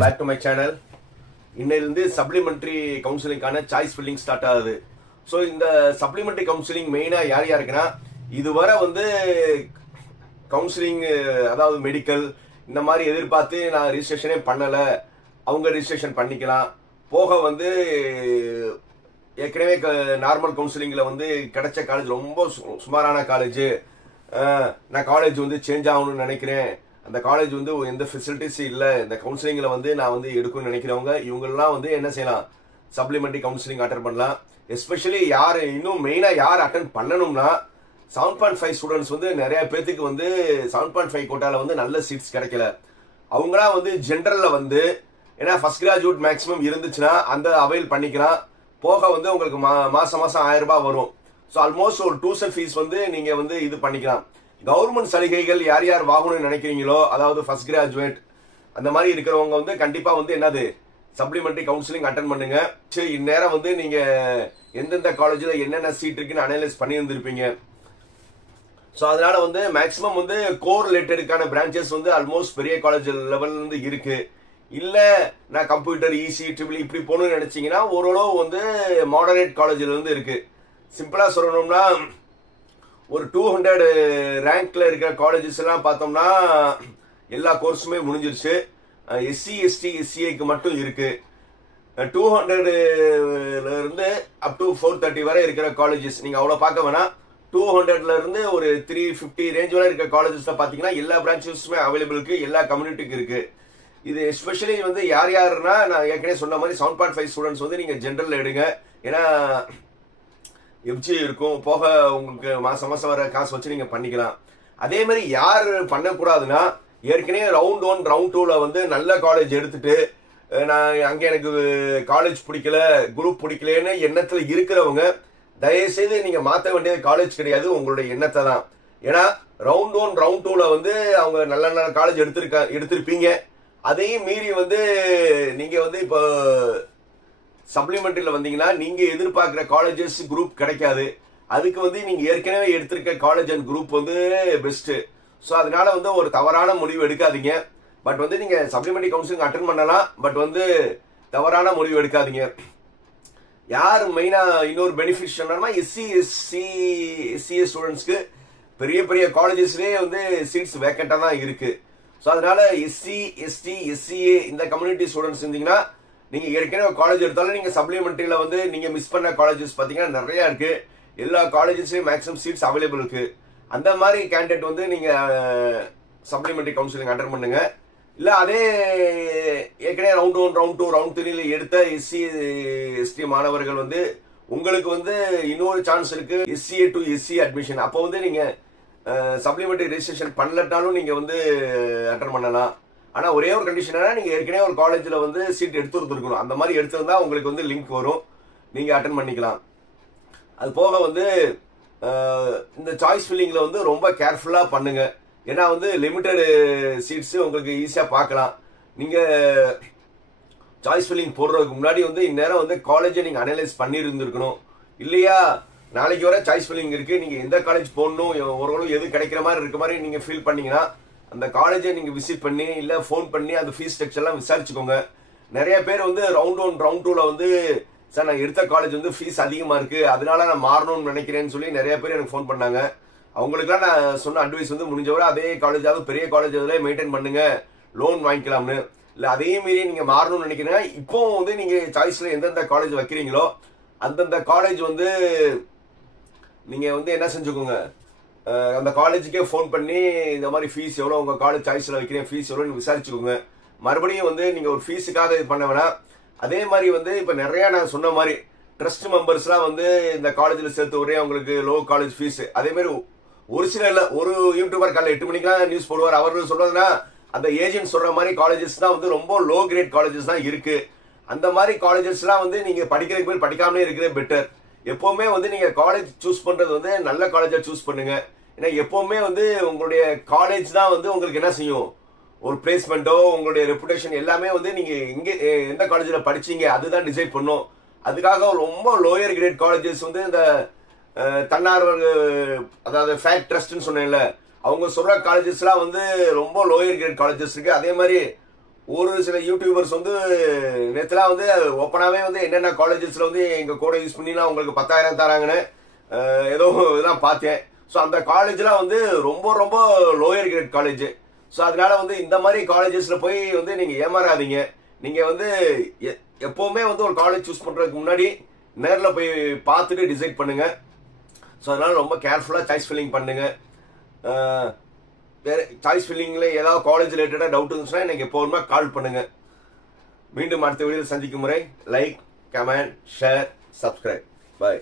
Welcome back to my channel. இன்னிலிருந்து supplementary கவுன்சிலிங்கான choice filling start ஆகுது. ஸோ இந்த சப்ளிமெண்டரி கவுன்சிலிங் மெயினாக யார் யாருக்குன்னா, இதுவரை வந்து கவுன்சிலிங் அதாவது மெடிக்கல் இந்த மாதிரி எதிர்பார்த்து நான் ரிஜிஸ்ட்ரேஷனே பண்ணலை, அவங்க ரிஜிஸ்ட்ரேஷன் பண்ணிக்கலாம். போக வந்து ஏற்கனவே நார்மல் கவுன்சிலிங்கில் வந்து கிடைச்ச காலேஜ் ரொம்ப சுமாரான காலேஜ், நான் காலேஜ் வந்து சேஞ்ச் ஆகணும்னு நினைக்கிறேன், அந்த காலேஜ் வந்து எந்த ஃபெசிலிட்டிஸும் இல்லை, இந்த கவுன்சிலிங்கில் வந்து நான் வந்து எடுக்கணும்னு நினைக்கிறவங்க இவங்கெல்லாம் வந்து என்ன செய்யலாம், சப்ளிமெண்டரி கவுன்சிலிங் அட்டன் பண்ணலாம். எஸ்பெஷலி யார் இன்னும் மெயினாக யார் அட்டன் பண்ணணும்னா 7.5 ஸ்டூடெண்ட்ஸ் வந்து நிறைய பேத்துக்கு வந்து 7.5 கோட்டாவில் வந்து நல்ல சீட்ஸ் கிடைக்கல. அவங்களாம் வந்து ஜென்ரலில் வந்து ஏன்னா ஃபர்ஸ்ட் கிராஜுவேட் மேக்ஸிமம் இருந்துச்சுன்னா அந்த அவைல் பண்ணிக்கலாம். போக வந்து உங்களுக்கு மாசம் 1000 ரூபாய் வரும். ஸோ ஆல்மோஸ்ட் ஒரு டியூஷன் ஃபீஸ் வந்து நீங்கள் வந்து இது பண்ணிக்கலாம். கவர்மெண்ட் சலுகைகள் யார் யார் வாங்கணும்னு நினைக்கிறீங்களோ, அதாவது ஃபர்ஸ்ட் கிராஜுவேட் அந்த மாதிரி இருக்கிறவங்க வந்து கண்டிப்பாக வந்து என்னது சப்ளிமெண்டரி கவுன்சிலிங் அட்டன் பண்ணுங்க. சரி, இந்நேரம் வந்து நீங்கள் எந்தெந்த காலேஜில் என்னென்ன சீட் இருக்குன்னு அனலைஸ் பண்ணி இருந்திருப்பீங்க. ஸோ அதனால வந்து மேக்ஸிமம் வந்து கோர் ரிலேட்டடுக்கான பிரான்ச்சஸ் வந்து ஆல்மோஸ்ட் பெரிய காலேஜ் லெவல்ல இருந்து இருக்கு. இல்லை நான் கம்ப்யூட்டர் இசி ட்ரிபிள் இப்படி போகணும்னு நினைச்சீங்கன்னா ஓரளவு வந்து மாடரேட் காலேஜில் இருந்து இருக்கு. சிம்பிளாக சொல்லணும்னா ஒரு 200 ரேங்க்ல இருக்கிற காலேஜஸ் எல்லாம் பார்த்தோம்னா எல்லா கோர்ஸுமே முடிஞ்சிருச்சு. எஸ்சி எஸ்டி எஸ்சிஐக்கு மட்டும் இருக்கு. 200 இருந்து அப் டு 430 வரை இருக்கிற காலேஜஸ் நீங்க அவ்வளோ பார்க்க வேணாம். 200 இருந்து ஒரு 350 ரேஞ்ச் வரை இருக்கிற காலேஜஸ்ல பாத்தீங்கன்னா எல்லா பிரான்ச்சஸுமே அவைலபிள் இருக்கு, எல்லா கம்யூனிட்டிக்கும் இருக்கு. இது எஸ்பெஷலி வந்து யார் யாருன்னா, நான் ஏற்கனவே சொன்ன மாதிரி 7.5 ஸ்டூடெண்ட்ஸ் வந்து நீங்க ஜென்ரல் எடுங்க. ஏன்னா எஃப்ஜி இருக்கும், போக உங்களுக்கு மாசம் வர காசு வச்சு நீங்க பண்ணிக்கலாம். அதே மாதிரி யார் பண்ணக்கூடாதுன்னா, ஏற்கனவே ரவுண்ட் 1 ரவுண்ட் 2ல வந்து நல்ல காலேஜ் எடுத்துட்டு நான் அங்கே எனக்கு காலேஜ் பிடிக்கல, குரூப் பிடிக்கலன்னு எண்ணத்துல இருக்கிறவங்க தயவுசெய்து நீங்க மாற்ற வேண்டியது காலேஜ் கிடையாது, உங்களுடைய எண்ணத்தை தான். ஏன்னா ரவுண்ட் 1 ரவுண்ட் 2ல வந்து அவங்க நல்ல நல்ல காலேஜ் எடுத்திருப்பீங்க. அதையும் மீறி வந்து நீங்க வந்து இப்போ சப்ளிமெண்டரியில் வந்தீங்கன்னா நீங்க எதிர்பார்க்கிற காலேஜஸ் குரூப் கிடைக்காது. அதுக்கு வந்து நீங்க ஏற்கனவே எடுத்திருக்க காலேஜ் அண்ட் குரூப் வந்து பெஸ்ட். ஸோ அதனால வந்து ஒரு தவறான முடிவு எடுக்காதீங்க. பட் வந்து நீங்க சப்ளிமெண்டரி கவுன்சிலிங் அட்டன் பண்ணலாம், பட் வந்து தவறான முடிவு எடுக்காதீங்க. யார் மெயினா இன்னொரு பெனிஃபிட் சொன்னா, எஸ்சி எஸ்சிஏ ஸ்டூடெண்ட்ஸ்க்கு பெரிய பெரிய காலேஜஸ்லேயே வந்து சீட்ஸ் வேக்கண்டா தான் இருக்கு. ஸோ அதனால எஸ்சி எஸ்டி எஸ்சிஏ இந்த கம்யூனிட்டி ஸ்டூடெண்ட்ஸ் இருந்தீங்கன்னா நீங்க ஏற்கனவே காலேஜ் எடுத்தாலும் நீங்க சப்ளிமெண்டரியில வந்து நீங்க மிஸ் பண்ண காலேஜஸ் பாத்தீங்கன்னா நிறைய இருக்கு. எல்லா காலேஜஸ்லயும் மேக்ஸிமம் சீட்ஸ் அவைலபிள் இருக்கு. அந்த மாதிரி கேண்டிடேட் வந்து நீங்க சப்ளிமெண்டரி கவுன்சிலிங் அட்டன் பண்ணுங்க. இல்ல அதே ஏற்கனவே ரவுண்ட் 1 ரவுண்ட் 2 ரவுண்ட் 3ல எடுத்த எஸ்சி எஸ்டி மாணவர்கள் வந்து உங்களுக்கு வந்து இன்னொரு சான்ஸ் இருக்கு, எஸ்சிஏ டு எஸ்சி அட்மிஷன். அப்போ வந்து நீங்க சப்ளிமெண்டரி ரெஜிஸ்ட்ரேஷன் பண்ணலட்டாலும் நீங்க வந்து அட்டன் பண்ணலாம். ஆனா ஒரே ஒரு கண்டிஷன், நீங்க ஏற்கனவே ஒரு காலேஜ்ல வந்து சீட் எடுத்துருக்கணும். அந்த மாதிரி எடுத்திருந்தா உங்களுக்கு வந்து லிங்க் வரும், நீங்க அட்டன் பண்ணிக்கலாம். அது போக வந்து இந்த சாய்ஸ் ஃபில்லிங்ல வந்து ரொம்ப கேர்ஃபுல்லா பண்ணுங்க. ஏன்னா வந்து லிமிட்டட் சீட்ஸ் உங்களுக்கு ஈஸியா பார்க்கலாம். நீங்க சாய்ஸ் ஃபில்லிங் போடுறதுக்கு முன்னாடி வந்து இந்நேரம் வந்து காலேஜை நீங்க அனலைஸ் பண்ணி இருந்திருக்கணும். இல்லையா நாளைக்கு வர சாய்ஸ் ஃபில்லிங் இருக்கு, நீங்க எந்த காலேஜ் போடணும், ஓரளவு எது கிடைக்கிற மாதிரி இருக்க மாதிரி நீங்க ஃபீல் பண்ணீங்கன்னா அந்த காலேஜை நீங்க விசிட் பண்ணி இல்ல ஃபோன் பண்ணி அந்த ஃபீஸ் ஸ்ட்ரக்சர் எல்லாம் விசாரிச்சுக்கோங்க. நிறைய பேர் வந்து ரவுண்ட் 1 ரவுண்ட் 2ல வந்து சார் நான் எடுத்த காலேஜ் வந்து ஃபீஸ் அதிகமா இருக்கு, அதனால நான் மாறணும்னு நினைக்கிறேன்னு சொல்லி நிறைய பேர் எனக்கு ஃபோன் பண்ணாங்க. அவங்களுக்குலாம் நான் சொன்ன அட்வைஸ் வந்து முடிஞ்சவரை அதே காலேஜாவது பெரிய காலேஜ் மெயின்டைன் பண்ணுங்க, லோன் வாங்கிக்கலாம்னு. இல்ல அதே மீறி நீங்க மாறணும்னு நினைக்கிறீங்கன்னா இப்போ வந்து நீங்க சாய்ஸ்ல எந்தெந்த காலேஜ் வைக்கிறீங்களோ அந்தந்த காலேஜ் வந்து நீங்க வந்து என்ன செஞ்சுக்கோங்க, அந்த காலேஜுக்கே ஃபோன் பண்ணி இந்த மாதிரி ஃபீஸ் எவ்வளோ, உங்க காலேஜ் சாய்ஸ்ல வைக்கிறேன் ஃபீஸ் எவ்வளோன்னு விசாரிச்சுக்கோங்க. மறுபடியும் வந்து நீங்க ஒரு ஃபீஸுக்காக இது பண்ண வேணாம். அதே மாதிரி வந்து இப்ப நிறைய நான் சொன்ன மாதிரி ட்ரஸ்ட் மெம்பர்ஸ்லாம் வந்து இந்த காலேஜில் சேர்த்து ஒரே அவங்களுக்கு லோ காலேஜ் ஃபீஸ். அதே மாதிரி ஒரு சில ஒரு யூடியூபர் காலையில் 8 மணிக்கெல்லாம் நியூஸ் போடுவார். அவர் சொல்றதுன்னா அந்த ஏஜென்ட் சொல்ற மாதிரி காலேஜஸ் தான் வந்து ரொம்ப லோ கிரேட் காலேஜஸ் தான் இருக்கு. அந்த மாதிரி காலேஜஸ்லாம் வந்து நீங்க படிக்கிறதுக்கு பேர் படிக்காமலே இருக்கிறது பெட்டர். எப்பவுமே வந்து நீங்க காலேஜ் சூஸ் பண்றது வந்து நல்ல காலேஜா சூஸ் பண்ணுங்க. ஏன்னா எப்பவுமே வந்து உங்களுடைய காலேஜ் தான் வந்து உங்களுக்கு என்ன செய்யும், ஒரு பிளேஸ்மெண்டோ உங்களுடைய ரெப்புடேஷன் எல்லாமே வந்து நீங்க இங்க எந்த காலேஜ்ல படிச்சீங்க அதுதான் டிசைட் பண்ணும். அதுக்காக ரொம்ப லோயர் கிரேட் காலேஜஸ் வந்து இந்த தன்னார்வ அதாவது ஃபேக்ட் ட்ரஸ்ட்னு சொன்னேன்ல, அவங்க சொல்ற காலேஜஸ்லாம் வந்து ரொம்ப லோயர் கிரேட் காலேஜஸ் இருக்கு. அதே மாதிரி ஒரு சில யூடியூபர்ஸ் வந்து நேற்றுலாம் வந்து ஓப்பனாகவே வந்து என்னென்ன காலேஜஸ்ல வந்து எங்கள் கோடை யூஸ் பண்ணினா உங்களுக்கு 10,000 தராங்கன்னு ஏதோ இதெல்லாம் பார்த்தேன். ஸோ அந்த காலேஜ்லாம் வந்து ரொம்ப ரொம்ப லோயர் கிரேட் காலேஜ். ஸோ அதனால வந்து இந்த மாதிரி காலேஜஸில் போய் வந்து நீங்கள் ஏமாறாதீங்க. நீங்கள் வந்து எப்போவுமே வந்து ஒரு காலேஜ் சூஸ் பண்ணுறதுக்கு முன்னாடி நேரில் போய் பார்த்துட்டு டிசைட் பண்ணுங்க. ஸோ அதனால ரொம்ப கேர்ஃபுல்லாக சாய்ஸ் ஃபில்லிங் பண்ணுங்க. வேறு சாய்ஸ் ஃபில்லிங்கில் ஏதாவது காலேஜ் ரிலேட்டடாக டவுட் இருந்துச்சுன்னா எனக்கு எப்போதுமே கால் பண்ணுங்க. மீண்டும் அடுத்த வீடியோவில் சந்திக்கும் முறை லைக், கமெண்ட், ஷேர், சப்ஸ்கிரைப். பாய்.